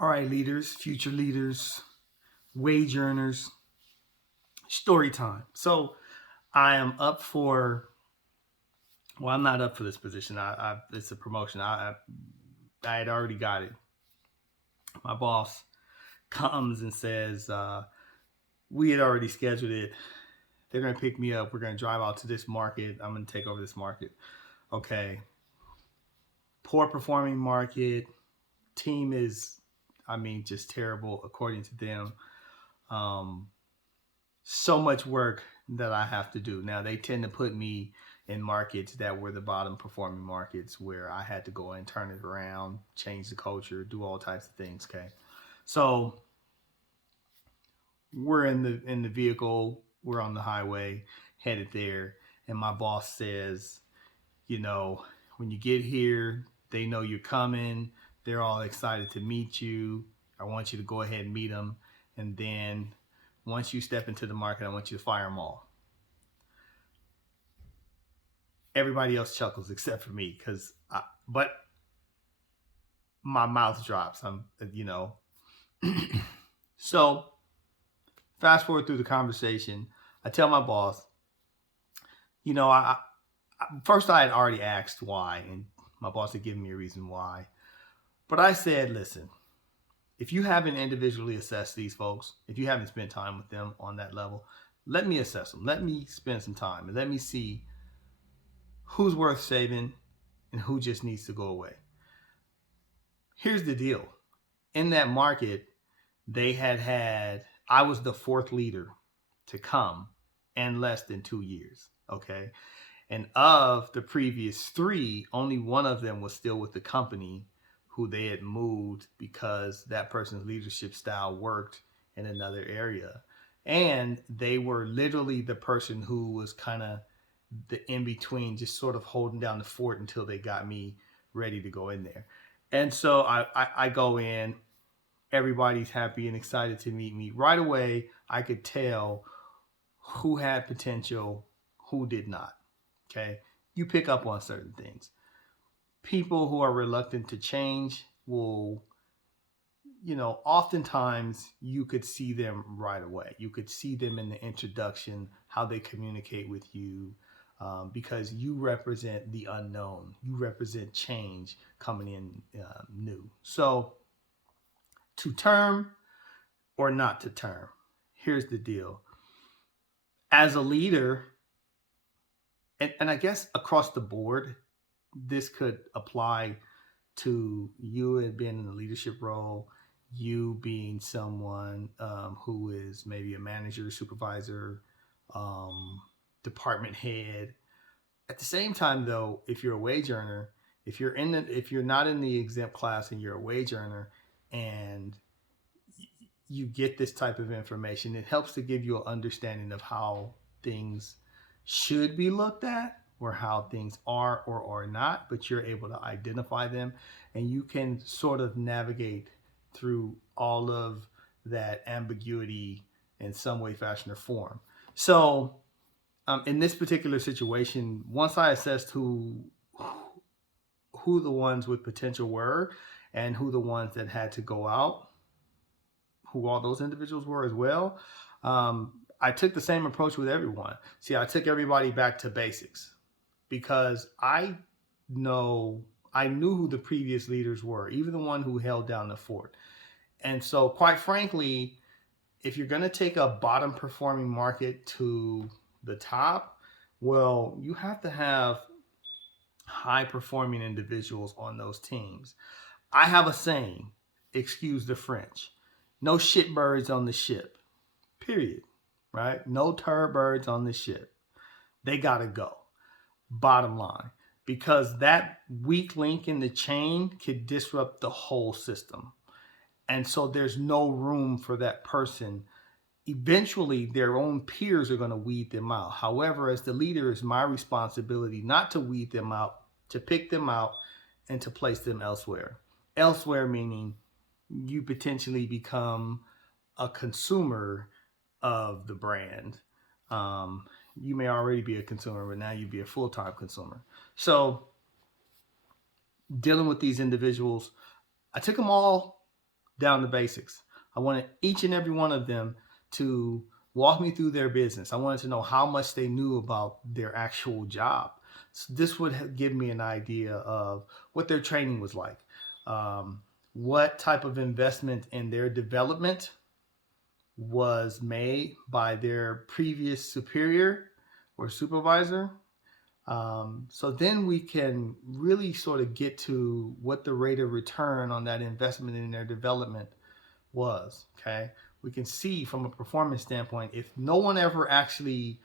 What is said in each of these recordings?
All right, leaders, future leaders, wage earners, story time. So I am up for. Well, I'm not up for this position. It's a promotion. I had already got it. My boss comes and says, "We had already scheduled it. They're going to pick me up. We're going to drive out to this market. I'm going to take over this market." Okay. Poor performing market. Team is, just terrible according to them. Um, so much work that I have to do. Now they tend to put me in markets that were the bottom performing markets where I had to go and turn it around, change the culture, do all types of things. Okay. So we're in the vehicle, we're on the highway, headed there, and my boss says, you know, when you get here, they know you're coming. They're all excited to meet you. I want you to go ahead and meet them. And then once you step into the market, I want you to fire them all. Everybody else chuckles except for me but my mouth drops. So fast forward through the conversation. I tell my boss, first I had already asked why, and my boss had given me a reason why. But I said, listen, if you haven't individually assessed these folks, if you haven't spent time with them on that level, let me assess them. Let me spend some time and let me see who's worth saving and who just needs to go away. Here's the deal. In that market, I was the fourth leader to come in less than 2 years. Okay. And of the previous three, only one of them was still with the company who they had moved because that person's leadership style worked in another area. And they were literally the person who was kind of the in between, just sort of holding down the fort until they got me ready to go in there. And so I go in, everybody's happy and excited to meet me. Right away, I could tell who had potential, who did not. Okay. You pick up on certain things. People who are reluctant to change will, oftentimes you could see them right away. You could see them in the introduction, how they communicate with you, because you represent the unknown. You represent change coming in new. So, to term or not to term, here's the deal. As a leader, and I guess across the board, this could apply to you being in a leadership role, you being someone who is maybe a manager, supervisor, um, department head. At the same time, though, if you're a wage earner, if you're not in the exempt class and you're a wage earner, and you get this type of information, it helps to give you an understanding of how things should be looked at or how things are or are not, but you're able to identify them and you can sort of navigate through all of that ambiguity in some way, fashion, or form. So, in this particular situation, once I assessed who the ones with potential were and who the ones that had to go out, who all those individuals were as well, I took the same approach with everyone. See, I took everybody back to basics because I knew who the previous leaders were, even the one who held down the fort. And so, quite frankly, if you're going to take a bottom performing market to the top, well, you have to have high performing individuals on those teams. I have a saying, excuse the French, no shitbirds on the ship, period. Right? No birds on the ship. They got to go. Bottom line. Because that weak link in the chain could disrupt the whole system. And so there's no room for that person. Eventually, their own peers are going to weed them out. However, as the leader, it's my responsibility not to weed them out, to pick them out, and to place them elsewhere. Elsewhere meaning you potentially become a consumer of the brand. You may already be a consumer, but now you'd be a full-time consumer. So dealing with these individuals, I took them all down to basics. I wanted each and every one of them to walk me through their business. I wanted to know how much they knew about their actual job. So this would give me an idea of what their training was like, what type of investment in their development was made by their previous superior or supervisor. So then we can really sort of get to what the rate of return on that investment in their development was. Okay, we can see from a performance standpoint, if no one ever actually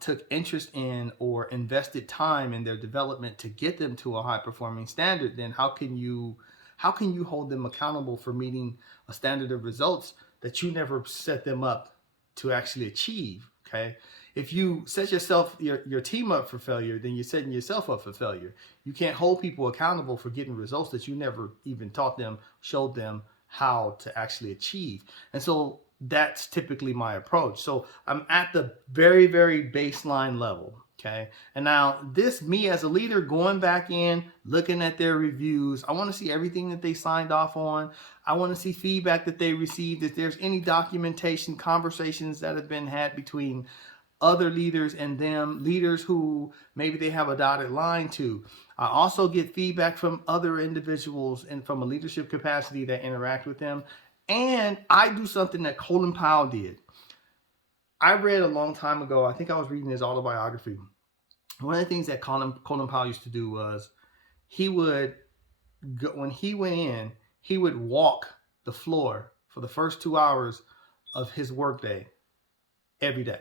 took interest in or invested time in their development to get them to a high performing standard, then how can you hold them accountable for meeting a standard of results that you never set them up to actually achieve? Okay, if you set your team up for failure, then you're setting yourself up for failure. You can't hold people accountable for getting results that you never even taught them, showed them how to actually achieve. And so that's typically my approach. So I'm at the very, very baseline level. Okay. And now this, me as a leader, going back in, looking at their reviews, I want to see everything that they signed off on. I want to see feedback that they received. If there's any documentation, conversations that have been had between other leaders and them, leaders who maybe they have a dotted line to. I also get feedback from other individuals and from a leadership capacity that interact with them. And I do something that Colin Powell did. I read a long time ago, I think I was reading his autobiography. One of the things that Colin Powell used to do was he would go, when he went in, he would walk the floor for the first 2 hours of his workday every day.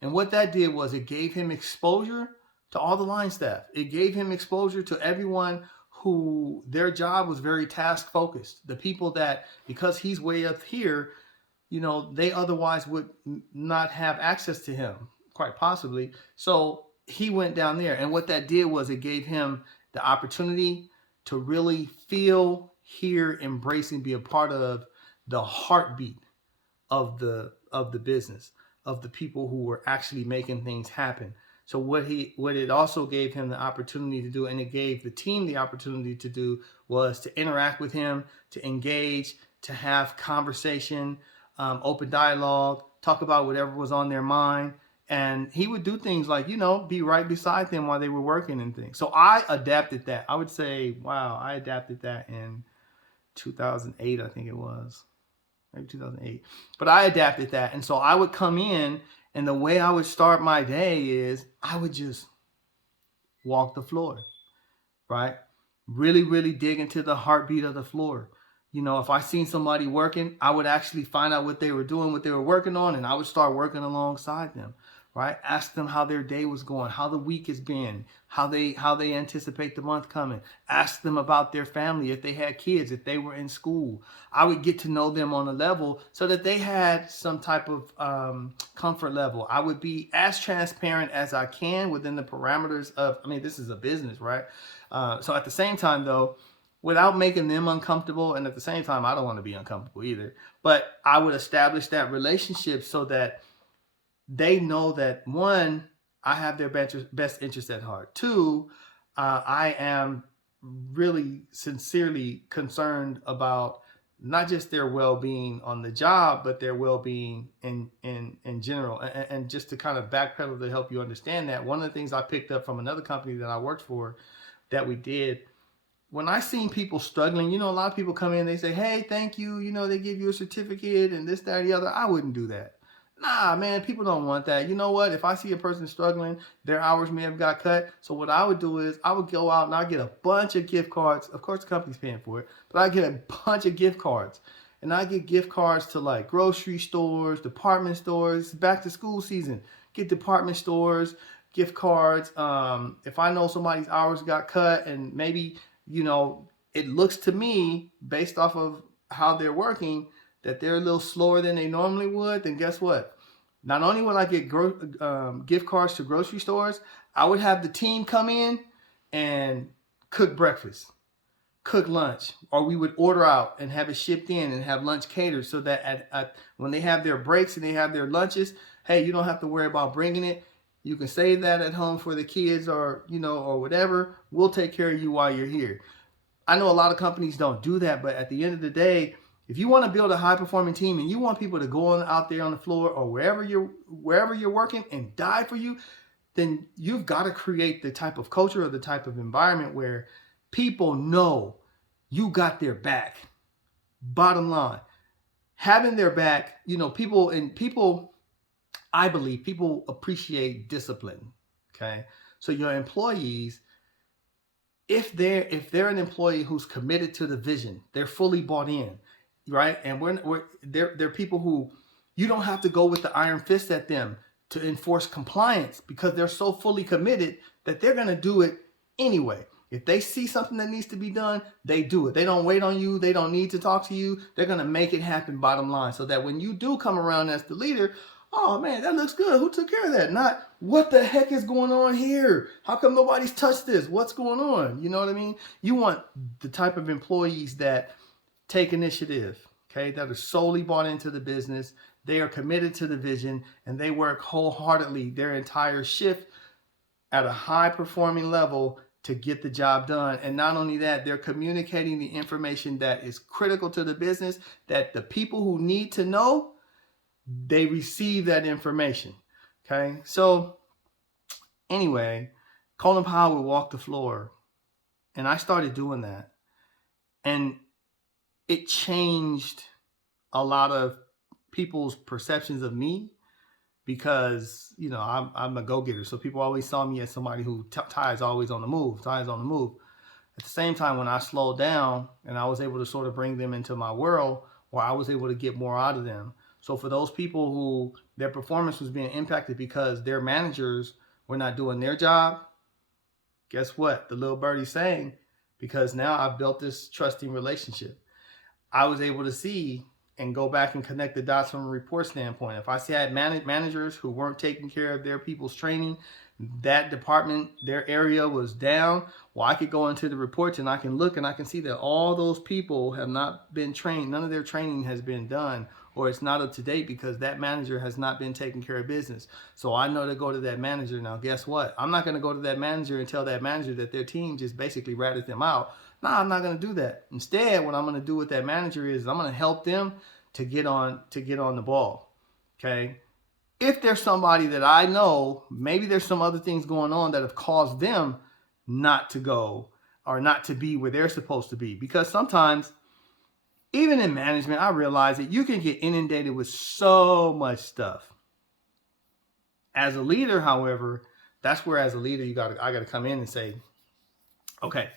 And what that did was it gave him exposure to all the line staff. It gave him exposure to everyone who their job was very task focused. The people that, because he's way up here, they otherwise would not have access to him, quite possibly. So he went down there. And what that did was it gave him the opportunity to really feel, hear, embrace, and be a part of the heartbeat of the business, of the people who were actually making things happen. So what it also gave him the opportunity to do, and it gave the team the opportunity to do, was to interact with him, to engage, to have conversation, open dialogue, talk about whatever was on their mind. And he would do things like, be right beside them while they were working and things. So I adapted that. I would say, wow, I adapted that in 2008, I think it was. Maybe 2008. But I adapted that. And so I would come in, and the way I would start my day is I would just walk the floor, right? Really, really dig into the heartbeat of the floor. If I seen somebody working, I would actually find out what they were doing, what they were working on, and I would start working alongside them, right? Ask them how their day was going, how the week has been, how they anticipate the month coming. Ask them about their family, if they had kids, if they were in school. I would get to know them on a level so that they had some type of comfort level. I would be as transparent as I can within the parameters of, this is a business, right? So at the same time, though, without making them uncomfortable, and at the same time, I don't want to be uncomfortable either, but I would establish that relationship so that they know that, one, I have their best interest at heart. Two, I am really sincerely concerned about not just their well-being on the job, but their well-being in general. And just to kind of backpedal to help you understand that, one of the things I picked up from another company that I worked for that we did, when I seen people struggling, a lot of people come in, they say, hey, thank you. They give you a certificate and this, that, or the other. I wouldn't do that. Nah, man, people don't want that. You know what? If I see a person struggling, their hours may have got cut. So what I would do is I would go out and I'd get a bunch of gift cards. Of course, the company's paying for it, but I get a bunch of gift cards. And I get gift cards to like grocery stores, department stores, back to school season. Get department stores, gift cards. If I know somebody's hours got cut and maybe, it looks to me based off of how they're working that they're a little slower than they normally would, then guess what? Not only would I get gift cards to grocery stores, I would have the team come in and cook breakfast, cook lunch, or we would order out and have it shipped in and have lunch catered so that when they have their breaks and they have their lunches, hey, you don't have to worry about bringing it. You can save that at home for the kids or, or whatever. We'll take care of you while you're here. I know a lot of companies don't do that, but at the end of the day, if you want to build a high performing team and you want people to go on out there on the floor or wherever you're working and die for you, then you've got to create the type of culture or the type of environment where people know you got their back. Bottom line, having their back, people, I believe people appreciate discipline. Okay. So your employees, if they're an employee who's committed to the vision, they're fully bought in, right? And they're people who you don't have to go with the iron fist at them to enforce compliance because they're so fully committed that they're going to do it anyway. If they see something that needs to be done, they do it. They don't wait on you. They don't need to talk to you. They're going to make it happen, bottom line, so that when you do come around as the leader, oh man, that looks good. Who took care of that? Not what the heck is going on here? How come nobody's touched this? What's going on? You know what I mean? You want the type of employees that take initiative, okay, that are solely bought into the business. They are committed to the vision and they work wholeheartedly their entire shift at a high performing level to get the job done. And not only that, they're communicating the information that is critical to the business, that the people who need to know, they receive that information. Okay. So anyway, Colin Powell would walk the floor and I started doing that. And it changed a lot of people's perceptions of me because, I'm a go-getter. So people always saw me as somebody who Ty is always on the move. At the same time, when I slowed down and I was able to sort of bring them into my world where I was able to get more out of them. So for those people who their performance was being impacted because their managers were not doing their job, guess what? The little birdie's saying, because now I've built this trusting relationship. I was able to see and go back and connect the dots from a report standpoint. If I see I had managers who weren't taking care of their people's training, that department, their area was down, well, I could go into the reports and I can look and I can see that all those people have not been trained. None of their training has been done, or it's not up to date because that manager has not been taking care of business. So I know to go to that manager. Now, guess what? I'm not going to go to that manager and tell that manager that their team just basically ratted them out. No, I'm not going to do that. Instead, what I'm going to do with that manager is I'm going to help them to get on the ball. Okay. If there's somebody that I know, maybe there's some other things going on that have caused them not to go or not to be where they're supposed to be. Because sometimes, even in management, I realize that you can get inundated with so much stuff. As a leader, however, that's where as a leader, I got to come in and say, okay,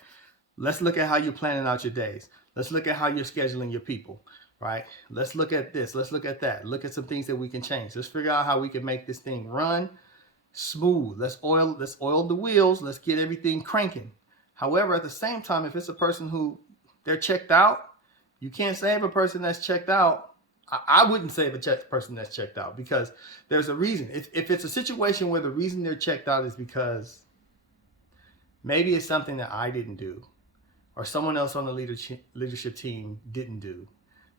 let's look at how you're planning out your days. Let's look at how you're scheduling your people, right? Let's look at this. Let's look at that. Look at some things that we can change. Let's figure out how we can make this thing run smooth. Let's oil the wheels. Let's get everything cranking. However, at the same time, if it's a person who they're checked out, you can't save a person that's checked out. I wouldn't save a person that's checked out because there's a reason. If it's a situation where the reason they're checked out is because maybe it's something that I didn't do or someone else on the leadership team didn't do,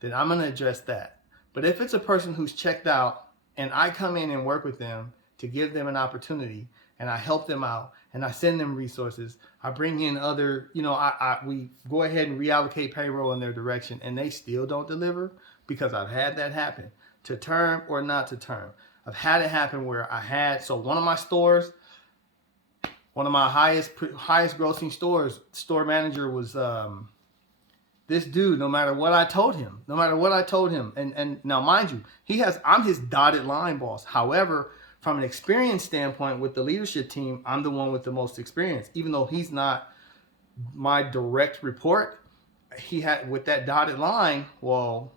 then I'm going to address that. But if it's a person who's checked out and I come in and work with them to give them an opportunity and I help them out and I send them resources, I bring in other, we go ahead and reallocate payroll in their direction and they still don't deliver, because I've had that happen, to term or not to term. I've had it happen where one of my stores, one of my highest grossing stores, store manager was this dude. No matter what I told him, and now mind you, I'm his dotted line boss. However, from an experience standpoint with the leadership team, I'm the one with the most experience. Even though he's not my direct report, he had with that dotted line, well,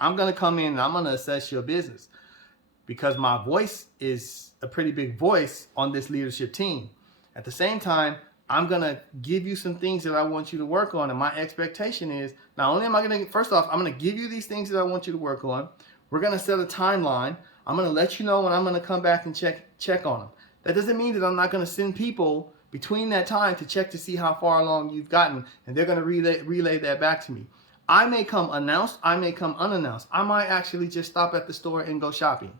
I'm going to come in and I'm going to assess your business because my voice is a pretty big voice on this leadership team. At the same time, I'm going to give you some things that I want you to work on. And my expectation is not only am I going to, first off, I'm going to give you these things that I want you to work on. We're going to set a timeline. I'm going to let you know when I'm going to come back and check on them. That doesn't mean that I'm not going to send people between that time to check to see how far along you've gotten. And they're going to relay that back to me. I may come announced. I may come unannounced. I might actually just stop at the store and go shopping.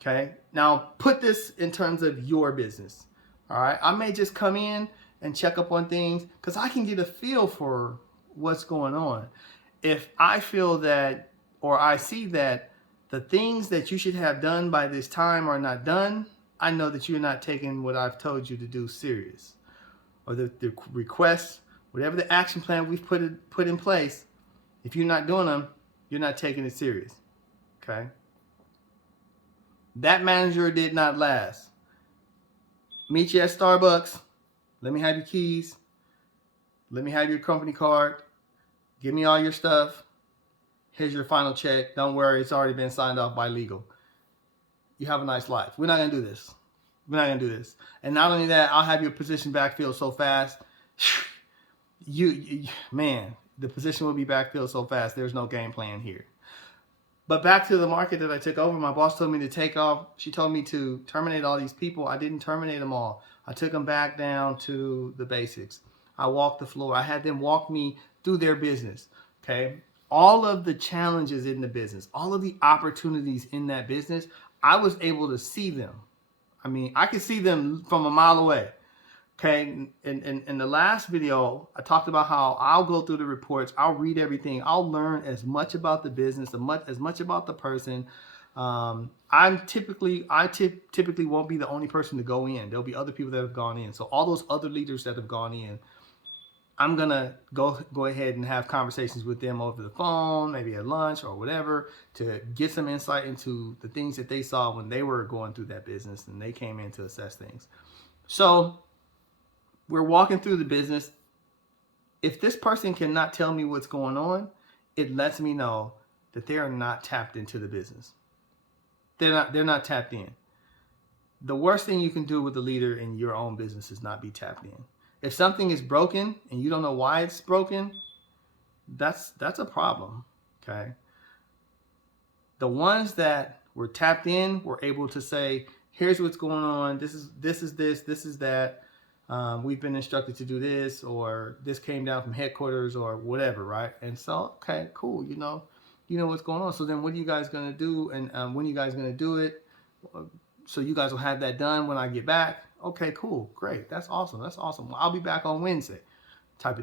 Okay. Now put this in terms of your business. All right. I may just come in and check up on things, because I can get a feel for what's going on. If I feel that, or I see that the things that you should have done by this time are not done, I know that you're not taking what I've told you to do serious. Or the requests, whatever the action plan we've put in place, if you're not doing them, you're not taking it serious. Okay? That manager did not last. Meet you at Starbucks. Let me have your keys. Let me have your company card. Give me all your stuff. Here's your final check. Don't worry, it's already been signed off by legal. You have a nice life. We're not going to do this. We're not going to do this. And not only that, I'll have your position backfilled so fast. Man, the position will be backfilled so fast. There's no game plan here. But back to the market that I took over, my boss told me to take off. She told me to terminate all these people. I didn't terminate them all. I took them back down to the basics. I walked the floor. I had them walk me through their business. Okay. All of the challenges in the business, all of the opportunities in that business, I was able to see them. I mean, I could see them from a mile away. Okay, in the last video, I talked about how I'll go through the reports, I'll read everything, I'll learn as much about the business, as much about the person. I typically won't be the only person to go in. There'll be other people that have gone in. So all those other leaders that have gone in, I'm gonna go ahead and have conversations with them over the phone, maybe at lunch or whatever, to get some insight into the things that they saw when they were going through that business and they came in to assess things. So we're walking through the business. If this person cannot tell me what's going on, it lets me know that they are not tapped into the business. They're not tapped in. The worst thing you can do with a leader in your own business is not be tapped in. If something is broken and you don't know why it's broken, that's a problem. Okay. The ones that were tapped in were able to say, here's what's going on. This is that. We've been instructed to do this, or this came down from headquarters, or whatever, right? And so, okay, cool. You know what's going on. So then what are you guys going to do? And when are you guys going to do it? So you guys will have that done when I get back. Okay, cool. Great. That's awesome. I'll be back on Wednesday type of deal.